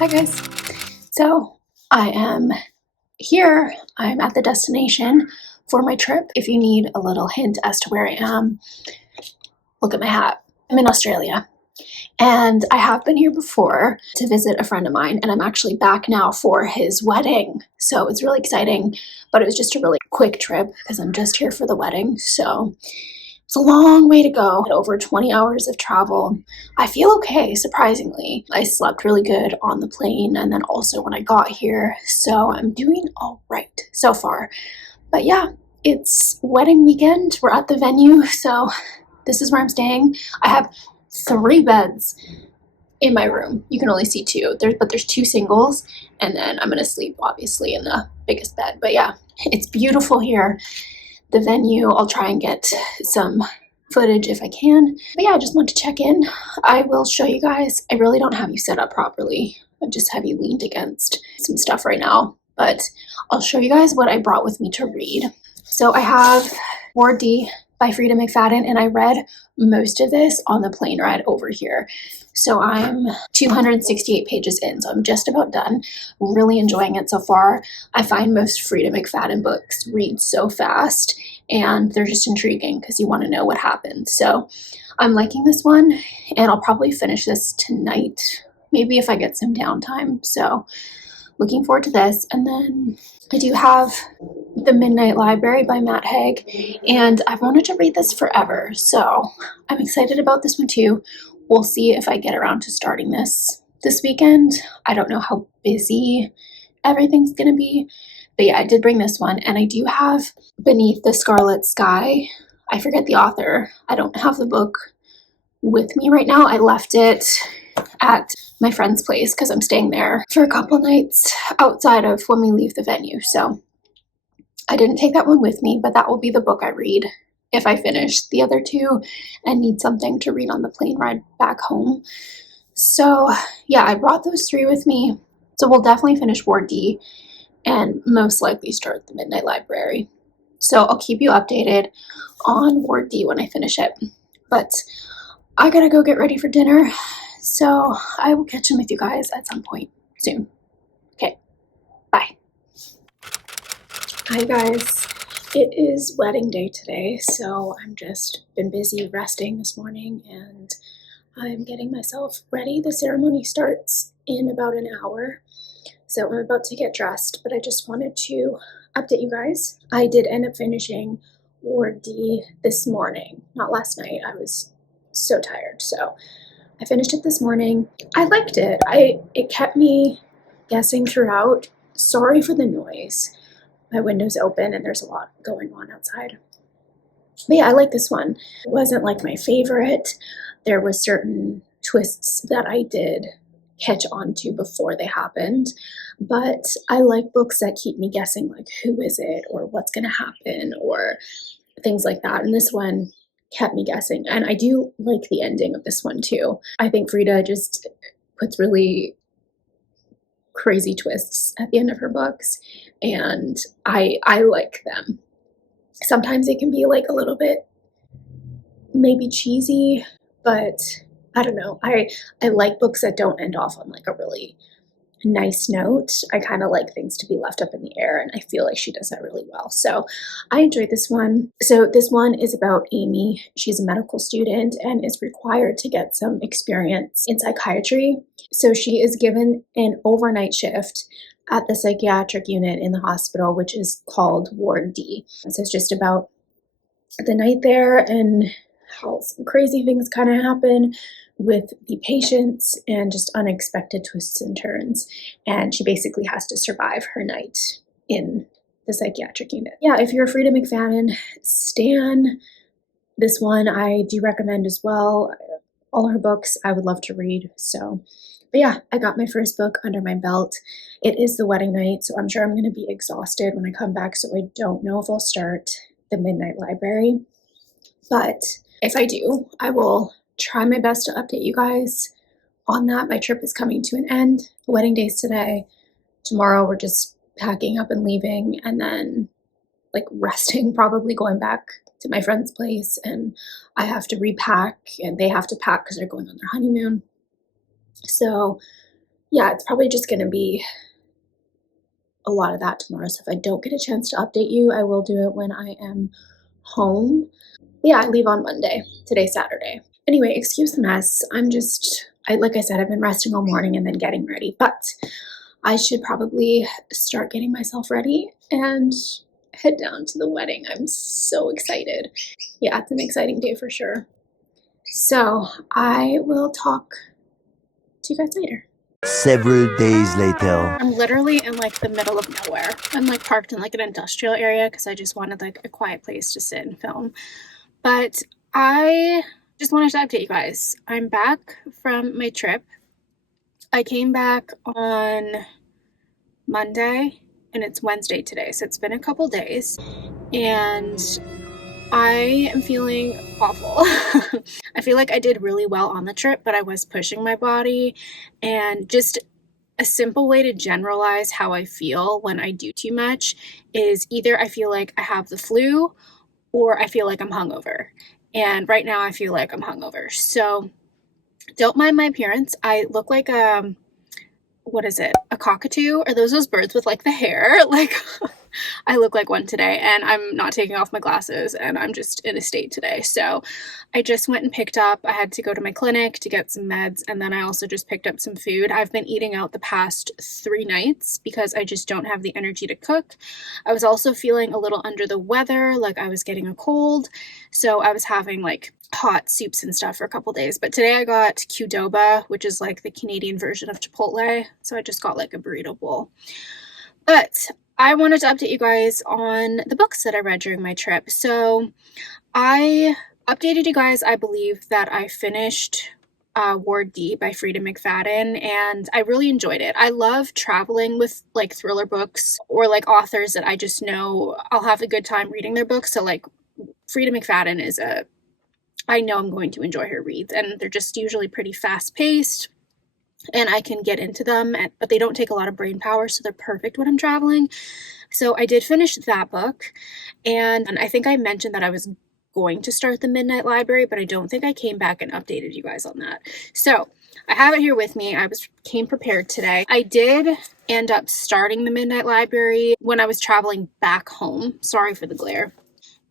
Hi guys. So I am here. I'm at the destination for my trip. If you need a little hint as to where I am, look at my hat. I'm in Australia. And I have been here before to visit a friend of mine, and I'm actually back now for his wedding. So it's really exciting, but it was just a really quick trip because I'm just here for the wedding. So it's a long way to go, over 20 hours of travel. I feel okay, surprisingly. I slept really good on the plane and then also when I got here. So I'm doing all right so far. But yeah, it's wedding weekend. We're at the venue, so this is where I'm staying. I have 3 beds in my room. You can only see 2, but there's 2 singles, and then I'm gonna sleep obviously in the biggest bed. But yeah, it's beautiful here. The venue, I'll try and get some footage if I can. But yeah, I just want to check in. I will show you guys. I really don't have you set up properly. I just have you leaned against some stuff right now, but I'll show you guys what I brought with me to read. So I have Ward D by Frida McFadden, and I read most of this on the plane ride over here. So I'm 268 pages in, so I'm just about done. Really enjoying it so far. I find most Frida McFadden books read so fast, and they're just intriguing because you want to know what happens. So I'm liking this one, and I'll probably finish this tonight, maybe if I get some downtime. So looking forward to this. And then I do have The Midnight Library by Matt Haig, and I've wanted to read this forever, so I'm excited about this one too. We'll see if I get around to starting this weekend. I don't know how busy everything's gonna be, but yeah, I did bring this one, and I do have Beneath the Scarlet Sky. I forget the author. I don't have the book with me right now. I left it at my friend's place because I'm staying there for a couple nights outside of when we leave the venue. So I didn't take that one with me, but that will be the book I read if I finish the other 2 and need something to read on the plane ride back home. So yeah, I brought those 3 with me. So we'll definitely finish Ward D and most likely start The Midnight Library. So I'll keep you updated on Ward D when I finish it. But I gotta go get ready for dinner. So I will catch in with you guys at some point soon. Okay, bye. Hi guys, it is wedding day today, so I'm just been busy resting this morning and I'm getting myself ready. The ceremony starts in about an hour, so I'm about to get dressed, but I just wanted to update you guys. I did end up finishing Ward D this morning, not last night. I was so tired, so I finished it this morning. I liked it. It kept me guessing throughout. Sorry for the noise. My window's open and there's a lot going on outside. But yeah, I like this one. It wasn't like my favorite. There were certain twists that I did catch on to before they happened. But I like books that keep me guessing, like who is it or what's going to happen or things like that. And this one kept me guessing. And I do like the ending of this one too. I think Frida just puts really crazy twists at the end of her books, and I like them. Sometimes it can be like a little bit maybe cheesy, but I don't know. I like books that don't end off on like a really nice note. I kind of like things to be left up in the air, and I feel like she does that really well. So I enjoyed this one. So this one is about Amy. She's a medical student and is required to get some experience in psychiatry. So she is given an overnight shift at the psychiatric unit in the hospital, which is called Ward D. So it's just about the night there and how some crazy things kind of happen with the patients and just unexpected twists and turns. And she basically has to survive her night in the psychiatric unit. Yeah, if you're a Frida McFadden stan, this one I do recommend as well. All her books I would love to read. So, but yeah, I got my first book under my belt. It is the wedding night, so I'm sure I'm going to be exhausted when I come back, so I don't know if I'll start The Midnight Library. But if I do, I will try my best to update you guys on that. My trip is coming to an end. The wedding day's today. Tomorrow we're just packing up and leaving, and then like resting, probably going back to my friend's place, and I have to repack and they have to pack because they're going on their honeymoon. So yeah, it's probably just going to be a lot of that tomorrow. So if I don't get a chance to update you, I will do it when I am home. Yeah, I leave on Monday. Today's Saturday. Anyway, excuse the mess. Like I said, I've been resting all morning and then getting ready, but I should probably start getting myself ready and head down to the wedding. I'm so excited. Yeah, it's an exciting day for sure. So I will talk to you guys later. Several days later. I'm literally in like the middle of nowhere. I'm like parked in like an industrial area because I just wanted like a quiet place to sit and film. But I just wanted to update you guys. I'm back from my trip. I came back on Monday and it's Wednesday today, so it's been a couple days and I am feeling awful. I feel like I did really well on the trip, but I was pushing my body, and just a simple way to generalize how I feel when I do too much is either I feel like I have the flu or I feel like I'm hungover. And right now I feel like I'm hungover. So don't mind my appearance. I look like what is it? A cockatoo? Are those birds with like the hair? Like I look like one today, and I'm not taking off my glasses, and I'm just in a state today. So I just went and picked up, I had to go to my clinic to get some meds, and then I also just picked up some food. I've been eating out the past 3 nights because I just don't have the energy to cook. I was also feeling a little under the weather, like I was getting a cold. So I was having like hot soups and stuff for a couple days. But today I got Qdoba, which is like the Canadian version of Chipotle. So I just got like a burrito bowl. But I wanted to update you guys on the books that I read during my trip. So I updated you guys, I believe, that I finished Ward D by Frida McFadden, and I really enjoyed it. I love traveling with like thriller books or like authors that I just know I'll have a good time reading their books. So like Frida McFadden I know I'm going to enjoy her reads, and they're just usually pretty fast paced. And I can get into them, but they don't take a lot of brain power, so they're perfect when I'm traveling. So I did finish that book, and I think I mentioned that I was going to start the Midnight Library, but I don't think I came back and updated you guys on that. So I have it here with me. Came prepared today. I did end up starting the Midnight Library when I was traveling back home. Sorry for the glare.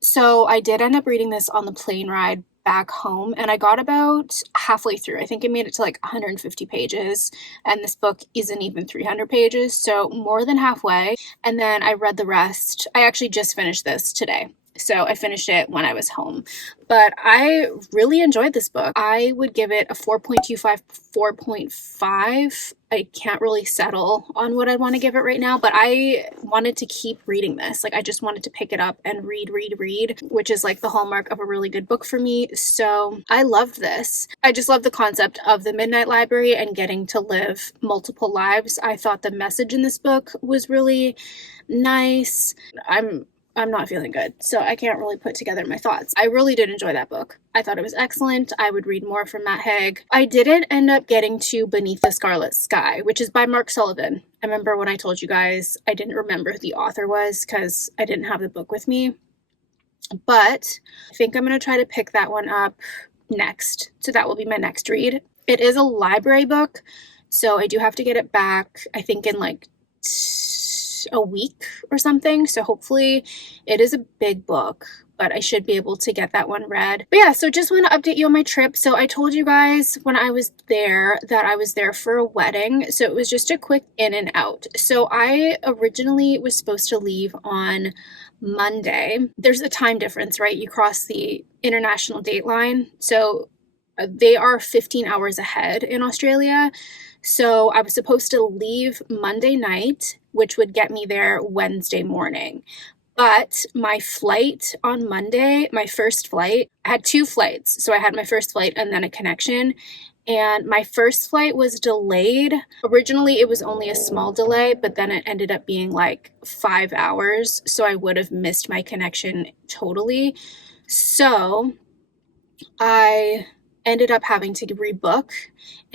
So I did end up reading this on the plane ride back home, and I got about halfway through. I think I made it to like 150 pages, and this book isn't even 300 pages, so more than halfway. And then I read the rest. I actually just finished this today. So I finished it when I was home. But I really enjoyed this book. I would give it a 4.25, 4.5. I can't really settle on what I want to give it right now, but I wanted to keep reading this. Like I just wanted to pick it up and read, which is like the hallmark of a really good book for me. So I loved this. I just love the concept of the Midnight Library and getting to live multiple lives. I thought the message in this book was really nice. I'm not feeling good, so I can't really put together my thoughts. I really did enjoy that book. I thought it was excellent. I would read more from Matt Haig. I didn't end up getting to Beneath the Scarlet Sky, which is by Mark Sullivan. I remember when I told you guys I didn't remember who the author was because I didn't have the book with me. But I think I'm going to try to pick that one up next. So that will be my next read. It is a library book, so I do have to get it back, I think in like a week or something. So hopefully it is a big book, but I should be able to get that one read. But yeah, so just want to update you on my trip. So I told you guys when I was there that I was there for a wedding. So it was just a quick in and out. So I originally was supposed to leave on Monday. There's a time difference, right? You cross the international date line. So they are 15 hours ahead in Australia. So I was supposed to leave Monday night, which would get me there Wednesday morning. But my flight on Monday, my first flight, I had 2 flights. So I had my first flight and then a connection. And my first flight was delayed. Originally, it was only a small delay, but then it ended up being like 5 hours. So I would have missed my connection totally. So I ended up having to rebook,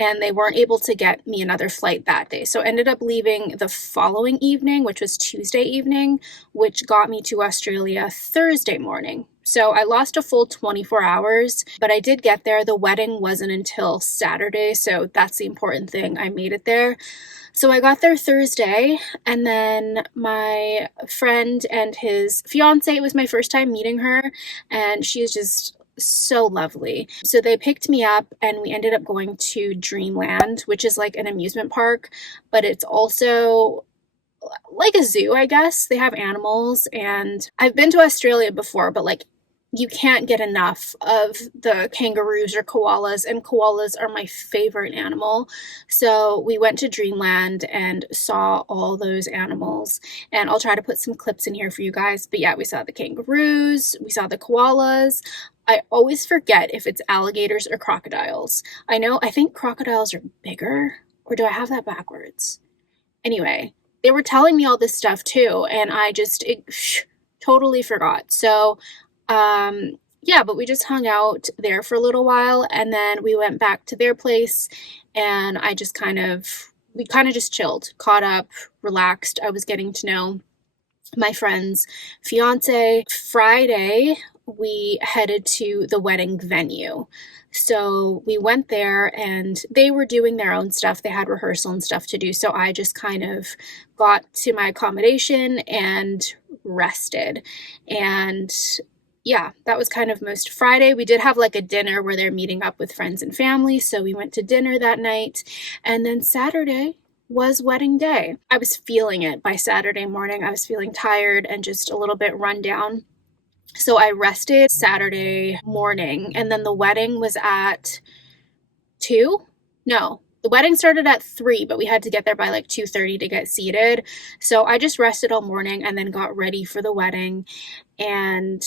and they weren't able to get me another flight that day. So ended up leaving the following evening, which was Tuesday evening, which got me to Australia Thursday morning. So I lost a full 24 hours, but I did get there. The wedding wasn't until Saturday, so that's the important thing. I made it there. So I got there Thursday, and then my friend and his fiance, it was my first time meeting her, and she is just so lovely. So they picked me up and we ended up going to Dreamland, which is like an amusement park, but it's also like a zoo, I guess. They have animals, and I've been to Australia before, but like you can't get enough of the kangaroos or koalas, and koalas are my favorite animal. So we went to Dreamland and saw all those animals, and I'll try to put some clips in here for you guys. But yeah, we saw the kangaroos, we saw the koalas. I always forget if it's alligators or crocodiles. I think crocodiles are bigger, or do I have that backwards? Anyway, they were telling me all this stuff too, and I just totally forgot. So yeah, but we just hung out there for a little while, and then we went back to their place, and we kind of just chilled, caught up, relaxed. I was getting to know my friend's fiance. Friday, we headed to the wedding venue. So we went there, and they were doing their own stuff. They had rehearsal and stuff to do. So I just kind of got to my accommodation and rested. And yeah, that was kind of most Friday. We did have like a dinner where they're meeting up with friends and family. So we went to dinner that night. And then Saturday was wedding day. I was feeling it by Saturday morning. I was feeling tired and just a little bit run down. So I rested Saturday morning, and then the wedding was at 2? No, the wedding started at 3, but we had to get there by like 2:30 to get seated. So I just rested all morning and then got ready for the wedding. And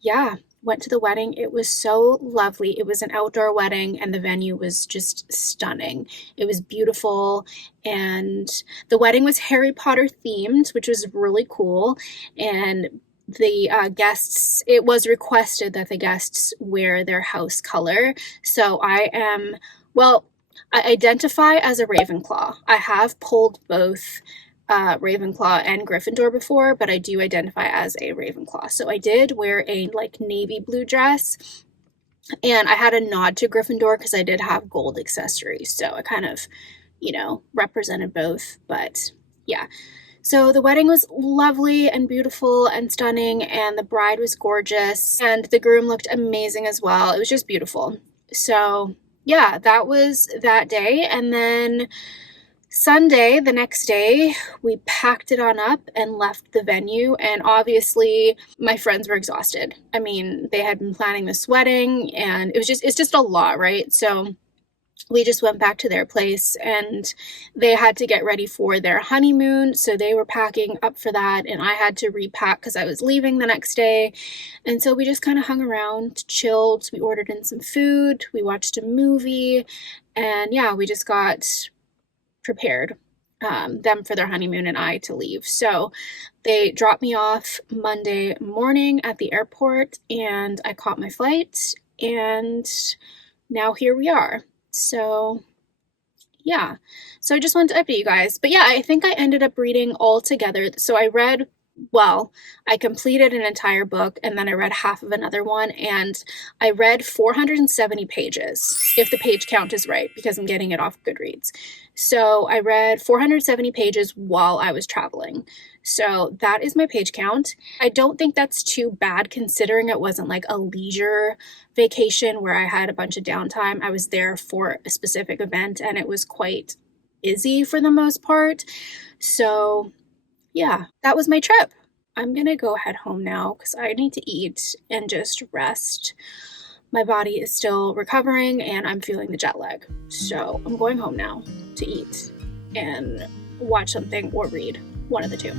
yeah, went to the wedding. It was so lovely. It was an outdoor wedding, and the venue was just stunning. It was beautiful, and the wedding was Harry Potter themed, which was really cool. And the guests, it was requested that the guests wear their house color. So I identify as a Ravenclaw. I have pulled both Ravenclaw and Gryffindor before, but I do identify as a Ravenclaw. So I did wear a like navy blue dress, and I had a nod to Gryffindor because I did have gold accessories. So I kind of, represented both. But yeah. So the wedding was lovely and beautiful and stunning, and the bride was gorgeous, and the groom looked amazing as well. It was just beautiful. So yeah, that was that day. And then Sunday, the next day, we packed it on up and left the venue, and obviously my friends were exhausted. I mean, they had been planning this wedding, and it's just a lot, right? So we just went back to their place, and they had to get ready for their honeymoon. So they were packing up for that, and I had to repack because I was leaving the next day. And so we just kind of hung around, chilled. We ordered in some food. We watched a movie, and yeah, we just got prepared, them for their honeymoon and I to leave. So they dropped me off Monday morning at the airport, and I caught my flight, and now here we are. So yeah, so I just wanted to update you guys. But yeah, I think I ended up reading all together. So I completed an entire book, and then I read half of another one, and I read 470 pages, if the page count is right, because I'm getting it off Goodreads. So I read 470 pages while I was traveling. So that is my page count. I don't think that's too bad, considering it wasn't like a leisure vacation where I had a bunch of downtime. I was there for a specific event, and it was quite busy for the most part. So yeah, that was my trip. I'm gonna go head home now because I need to eat and just rest. My body is still recovering, and I'm feeling the jet lag. So I'm going home now to eat and watch something or read, one of the two.